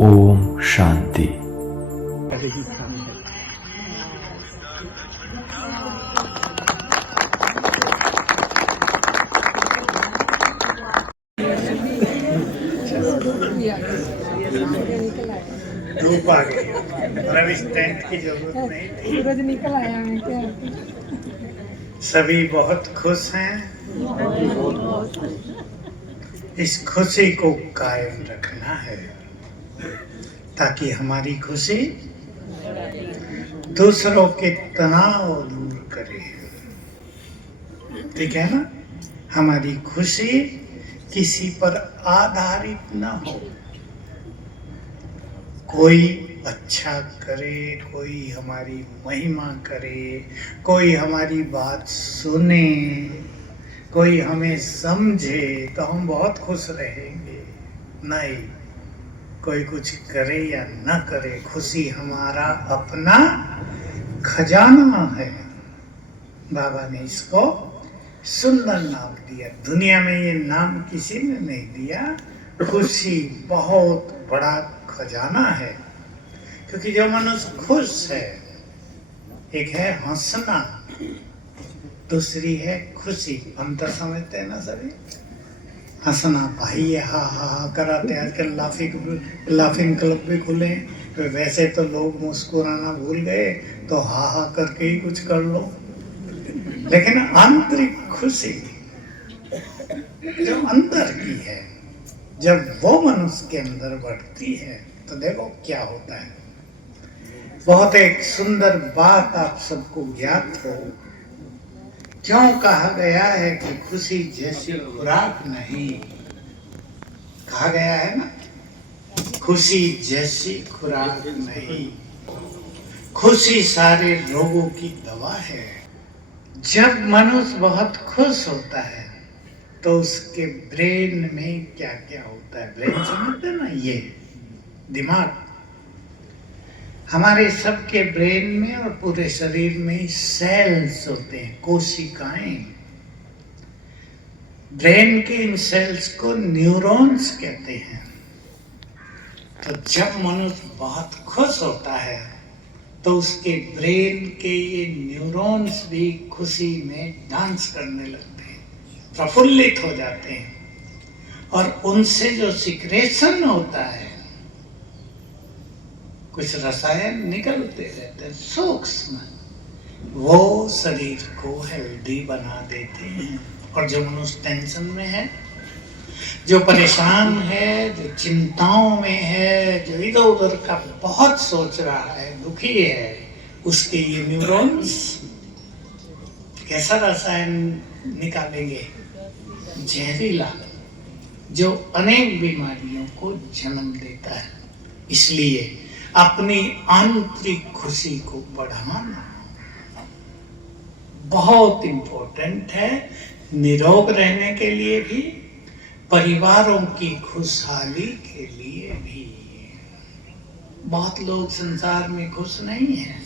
ओम शांति। धूप आ गई, मतलब इस टेंट की जरूरत नहीं थी। सूरज निकल आया है क्या? सभी बहुत खुश हैं। इस खुशी को कायम रखना है ताकि हमारी खुशी दूसरों के तनाव दूर करे। ठीक है ना? हमारी खुशी किसी पर आधारित न हो। कोई अच्छा करे, कोई हमारी महिमा करे, कोई हमारी बात सुने, कोई हमें समझे तो हम बहुत खुश रहेंगे। नहीं, कोई कुछ करे या न करे, खुशी हमारा अपना खजाना है। बाबा ने इसको सुंदर नाम दिया। दुनिया में ये नाम किसी ने नहीं दिया। खुशी बहुत बड़ा खजाना है, क्योंकि जो मनुष्य खुश है, एक है हंसना, दूसरी है खुशी। अंतर समझते हैं ना सभी? हंसना, भाई ये हा हा हा कराते हैं। आजकल लाफिंग क्लब भी खुले। वैसे तो लोग मुस्कुराना भूल गए, तो हा हा करके ही कुछ कर लो। लेकिन आंतरिक खुशी जो अंदर की है, जब वो मनुष्य के अंदर बढ़ती है तो देखो क्या होता है। बहुत एक सुंदर बात आप सबको ज्ञात हो। क्यों कहा गया है कि खुशी जैसी खुराक नहीं? कहा गया है ना, खुशी जैसी खुराक नहीं। खुशी सारे रोगों की दवा है। जब मनुष्य बहुत खुश होता है तो उसके ब्रेन में क्या क्या होता है? ब्रेन समझते ना, ये दिमाग। हमारे सबके ब्रेन में और पूरे शरीर में सेल्स होते हैं, कोशिकाएं। ब्रेन के इन सेल्स को न्यूरॉन्स कहते हैं। तो जब मनुष्य बहुत खुश होता है तो उसके ब्रेन के ये न्यूरॉन्स भी खुशी में डांस करने लगते हैं, प्रफुल्लित हो जाते हैं, और उनसे जो सिक्रेशन होता है, कुछ रसायन निकलते रहते हैं सूक्ष्म, वो शरीर को हेल्दी बना देते हैं। और जो मनुष्य टेंशन में है, जो परेशान है, जो चिंताओं में है, जो इधर उधर का बहुत सोच रहा है, दुखी है, उसके ये न्यूरॉन्स कैसा रसायन निकालेंगे? जहरीला, जो अनेक बीमारियों को जन्म देता है। इसलिए अपनी आंतरिक खुशी को बढ़ाना बहुत इंपॉर्टेंट है, निरोग रहने के लिए भी, परिवारों की खुशहाली के लिए भी। बहुत लोग संसार में खुश नहीं हैं।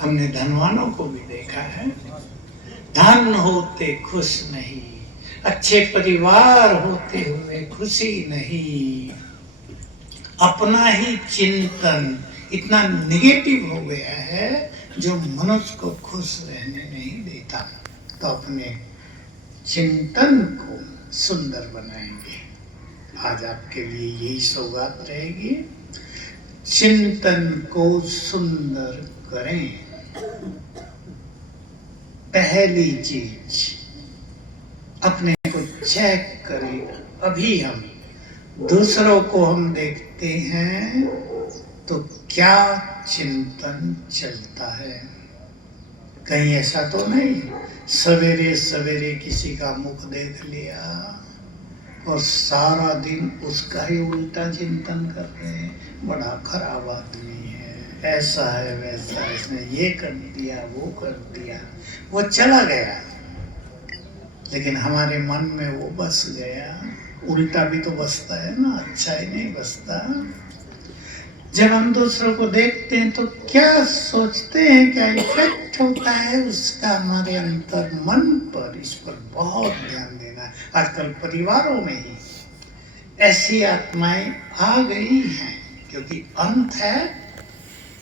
हमने धनवानों को भी देखा है, धन होते खुश नहीं, अच्छे परिवार होते हुए खुशी नहीं। अपना ही चिंतन इतना नेगेटिव हो गया है जो मनुष्य को खुश रहने नहीं देता। तो अपने चिंतन को सुंदर बनाएंगे। आज आपके लिए यही सौगात रहेगी, चिंतन को सुंदर करें। पहली चीज, अपने को चेक करें। अभी हम दूसरों को हम देखते हैं तो क्या चिंतन चलता है? कहीं ऐसा तो नहीं सवेरे सवेरे किसी का मुख देख लिया और सारा दिन उसका ही उल्टा चिंतन कर रहे हैं, बड़ा खराब आदमी है, ऐसा है वैसा, इसने ये कर दिया, वो कर दिया। वो चला गया, लेकिन हमारे मन में वो बस गया। उल्टा भी तो बसता है ना, अच्छा ही नहीं बसता। जब हम दूसरों को देखते हैं तो क्या सोचते हैं, क्या इफेक्ट होता है उसका हमारे अंतर मन पर? इस पर बहुत ध्यान देना है। आजकल परिवारों में ही ऐसी आत्माएं आ गई हैं, क्योंकि अंत है,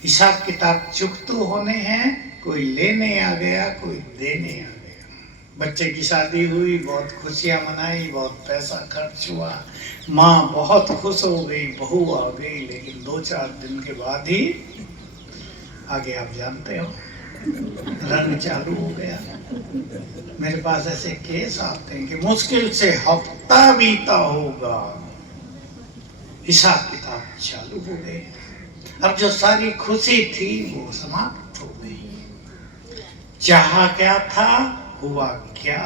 हिसाब किताब चुकतू होने हैं। कोई लेने आ गया, कोई देने आ गया। बच्चे की शादी हुई, बहुत खुशियां मनाई, बहुत पैसा खर्च हुआ, माँ बहुत खुश हो गई, बहू आ गई, लेकिन 2-4 दिन के बाद ही आगे आप जानते हो रंग चालू हो गया। मेरे पास ऐसे केस आते हैं कि मुश्किल से हफ्ता बीता होगा, हिसाब किताब चालू हो गए। अब जो सारी खुशी थी वो समाप्त हो गई। चाहा क्या था, हुआ क्या,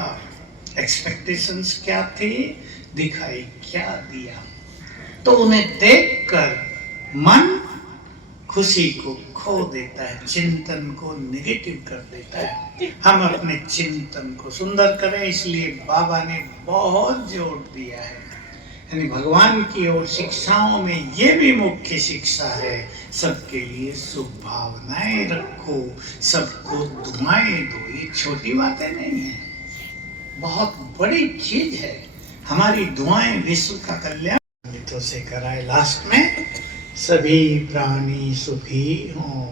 एक्सपेक्टेशंस क्या थी, दिखाई क्या दिया। तो उन्हें देखकर मन खुशी को खो देता है, चिंतन को नेगेटिव कर देता है। हम अपने चिंतन को सुंदर करें, इसलिए बाबा ने बहुत जोर दिया है। यानी भगवान की ओर शिक्षाओं में ये भी मुख्य शिक्षा है, सबके लिए शुभ भावनाएं रखो, सबको दुआएं दो। ये छोटी बातें नहीं है, बहुत बड़ी चीज है। हमारी दुआएं विश्व का कल्याण तो से कराए। लास्ट में सभी प्राणी सुखी हों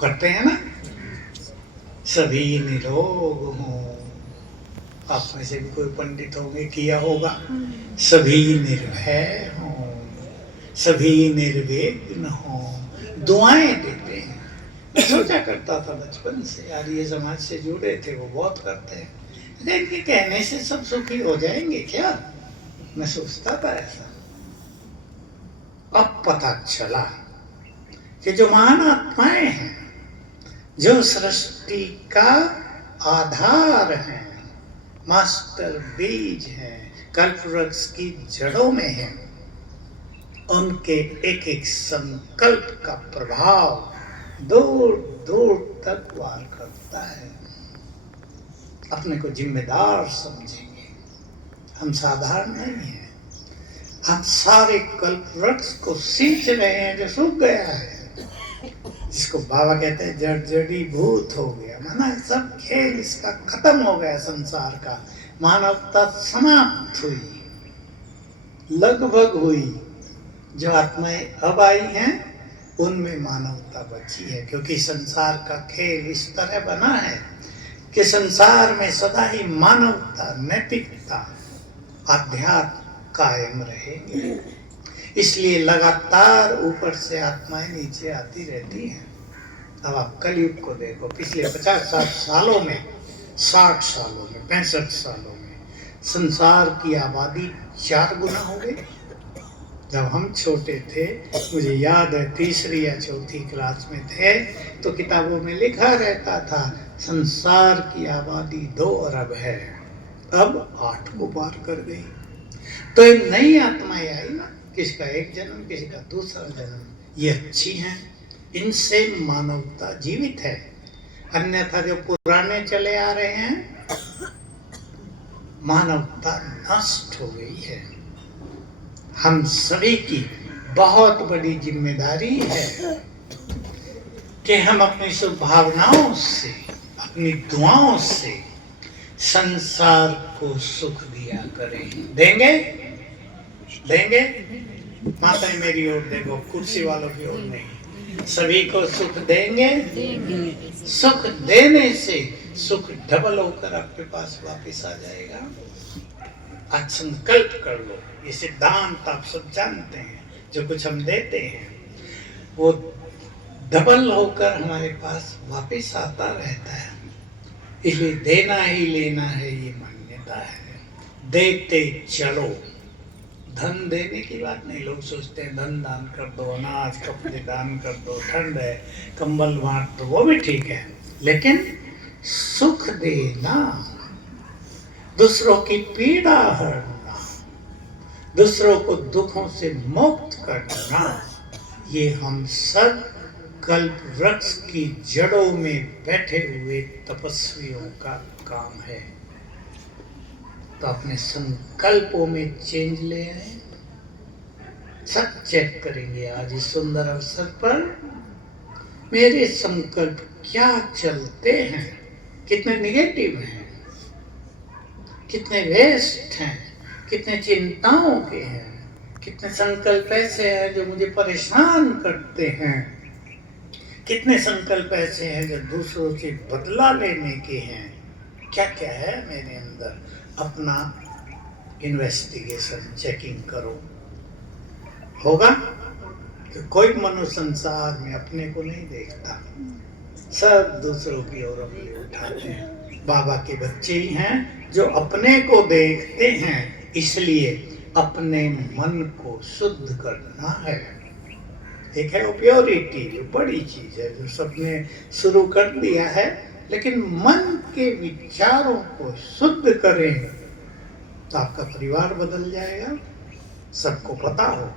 करते हैं ना, सभी निरोग हों। आप में से भी कोई पंडित होंगे, किया होगा। सभी निर्भय हों, सभी निर्विघ्न हों, दुआएं देते हैं। मैं सोचा करता था बचपन से, आर्य समाज से जुड़े थे, वो बहुत करते हैं। लेकिन कहने से सब सुखी हो जाएंगे क्या? मैं सोचता था ऐसा। अब पता चला कि जो महान आत्माएं हैं, जो सृष्टि का आधार है, मास्टर बीज है, कल्पवृक्ष की जड़ों में है, उनके एक एक संकल्प का प्रभाव दूर दूर तक वार करता है। अपने को जिम्मेदार समझेंगे, हम साधारण नहीं हैं। हम सारे कल्पवृक्ष को सींच रहे हैं जो सूख गया है, जिसको बाबा कहते हैं जड़ जड़ीभूत हो गया। माना सब खेल इसका खत्म हो गया, संसार का। मानवता समाप्त हुई, लगभग हुई। जो आत्माएं अब आई हैं उनमें मानवता बची है, क्योंकि संसार का खेल इस तरह बना है कि संसार में सदा ही मानवता, नैतिकता, अध्यात्म कायम रहेंगे। इसलिए लगातार ऊपर से आत्माएं नीचे आती रहती हैं। अब आप कलयुग को देखो, पिछले 50-60 सालों में, 60 सालों में, 65 सालों में संसार की आबादी 4 गुना हो गई। जब हम छोटे थे, मुझे याद है 3री या 4थी क्लास में थे, तो किताबों में लिखा रहता था संसार की आबादी 2 अरब है, अब 8 को पार कर गई। तो एक नई आत्माएं आई ना, किसका एक जन्म, किसी का दूसरा जन्म, ये अच्छी हैं, इनसे मानवता जीवित है। अन्यथा जो पुराने चले आ रहे हैं, मानवता नष्ट हो गई है। हम सभी की बहुत बड़ी जिम्मेदारी है कि हम अपनी शुभ भावनाओं से, अपनी दुआओं से संसार को सुख दिया करें। देंगे? देंगे? माता मेरी ओर देखो, कुर्सी वालों की ओर नहीं। सभी को सुख देंगे? सुख देने से सुख डबल होकर आपके पास वापस आ जाएगा। आज संकल्प कर लो, ये सिद्धांत आप सब जानते हैं। जो कुछ हम देते हैं वो डबल होकर हमारे पास वापस आता रहता है। इसलिए देना ही लेना है, ये मान्यता है। देते चलो, धन देने की बात नहीं। लोग सोचते हैं धन दान कर दो, अनाज कपड़े दान कर दो, ठंड है कंबल बांट दो, वो भी ठीक है, लेकिन सुख देना, दूसरों की पीड़ा हरना, दूसरों को दुखों से मुक्त करना, ये हम सब कल्प वृक्ष की जड़ों में बैठे हुए तपस्वियों का काम है। तो अपने संकल्पों में चेंज ले आए। सब चेक करेंगे आज इस सुंदर अवसर पर, मेरे संकल्प क्या चलते हैं, कितने निगेटिव हैं, कितने वेस्ट हैं, कितने चिंताओं के हैं, कितने संकल्प ऐसे हैं जो मुझे परेशान करते हैं, कितने संकल्प ऐसे हैं जो दूसरों से बदला लेने के हैं। क्या क्या है मेरे अंदर, अपना इन्वेस्टिगेशन चेकिंग करो। होगा कि कोई मनुष्य संसार में अपने को नहीं देखता, सब दूसरों की ओर उंगली उठाते हैं। बाबा के बच्चे ही हैं जो अपने को देखते हैं, इसलिए अपने मन को शुद्ध करना है। एक है प्योरिटी, जो बड़ी चीज है, जो सबने शुरू कर दिया है, लेकिन मन के विचारों को शुद्ध करें तो आपका परिवार बदल जाएगा। सबको पता हो,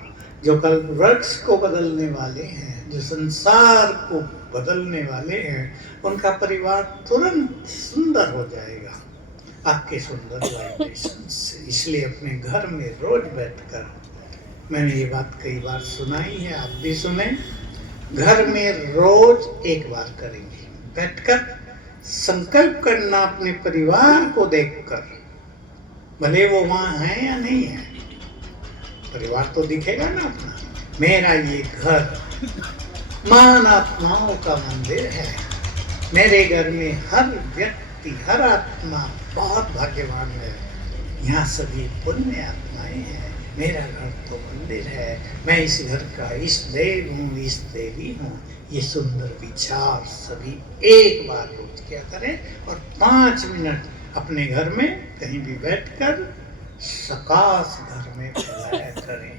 जो कल वृक्ष को बदलने वाले हैं, जो संसार को बदलने वाले हैं, उनका परिवार तुरंत सुंदर हो जाएगा आपके सुंदर वाइब्रेशन से। इसलिए अपने घर में रोज बैठकर, मैंने ये बात कई बार सुनाई है, आप भी सुने, घर में रोज एक बार करेंगे बैठकर संकल्प करना अपने परिवार को देखकर, भले वो वहां है या नहीं है, परिवार तो दिखेगा ना अपना। मेरा ये घर महान आत्माओं का मंदिर है, मेरे घर में हर व्यक्ति, हर आत्मा बहुत भाग्यवान है, यहाँ सभी पुण्य आत्माएं हैं। मेरा घर तो मंदिर है, मैं इस घर का इस देव हूँ, इस देवी हूँ। ये सुंदर विचार सभी एक बार रोज क्या करें, और 5 मिनट अपने घर में कहीं भी बैठकर सकाश घर में फैलाया करें।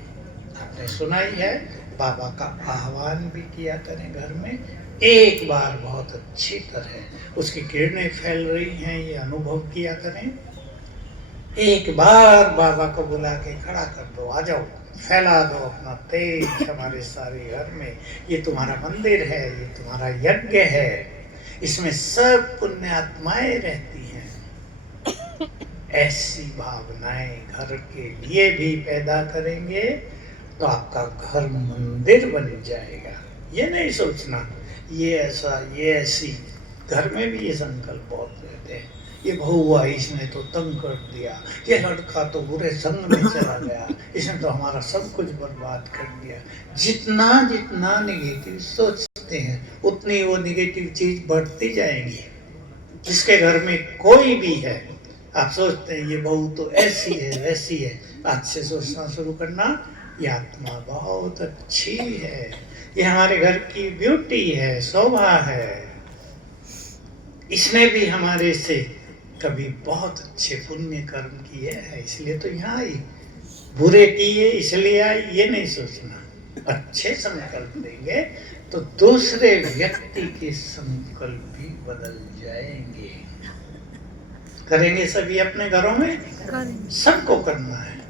आपने सुना ही है, बाबा का आह्वान भी किया करें घर में एक बार, बहुत अच्छी तरह उसकी किरणें फैल रही हैं, ये अनुभव किया करें। एक बार बाबा को बुला के खड़ा कर दो, आ जाओ, फैला दो अपना तेज हमारे सारे घर में। ये तुम्हारा मंदिर है, ये तुम्हारा यज्ञ है, इसमें सब पुण्य आत्माएं रहती हैं। ऐसी भावनाएं घर के लिए भी पैदा करेंगे तो आपका घर मंदिर बन जाएगा। ये नहीं सोचना ये ऐसा, ये ऐसी। घर में भी ये संकल्प बहुत रहते हैं, ये बहू हुआ, इसने तो तंग कर दिया, ये लड़का तो बुरे संग में चला गया, इसने तो हमारा सब कुछ बर्बाद कर दिया। जितना जितना निगेटिव सोचते हैं, उतनी वो निगेटिव चीज बढ़ती जाएगी। जिसके घर में कोई भी है, आप सोचते हैं ये बहू तो ऐसी है वैसी है, आज से सोचना शुरू करना, ये आत्मा बहुत अच्छी है, ये हमारे घर की ब्यूटी है, शोभा है, इसने भी हमारे से कभी बहुत अच्छे पुण्य कर्म किए हैं, इसलिए तो यहाँ आई। बुरे किए इसलिए आई, ये नहीं सोचना। अच्छे संकल्प देंगे तो दूसरे व्यक्ति के संकल्प भी बदल जाएंगे। करेंगे सभी अपने घरों में, सबको करना है।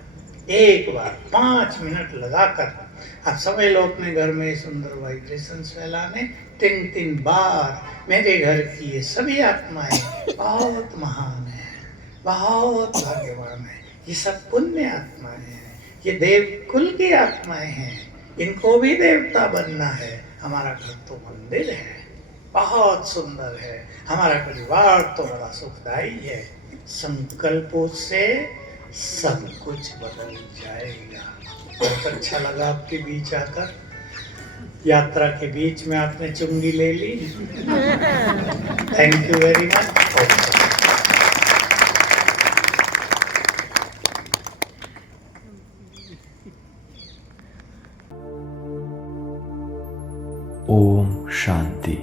एक बार 5 मिनट लगाकर आप सभी लोग अपने घर में सुंदर वाइब्रेशन फैलाने। 3 बार मेरे घर की ये सभी आत्माएं बहुत महान है, बहुत भाग्यवान है, ये सब पुण्य आत्माएं हैं, ये देव कुल की आत्माएं हैं, इनको भी देवता बनना है। हमारा घर तो मंदिर है, बहुत सुंदर है, हमारा परिवार तो बड़ा सुखदायी है। संकल्पों से सब कुछ बदल जाएगा। बहुत अच्छा लगा आपके बीच आकर, यात्रा के बीच में आपने चुंगी ले ली। Thank you very much. ओम शांति।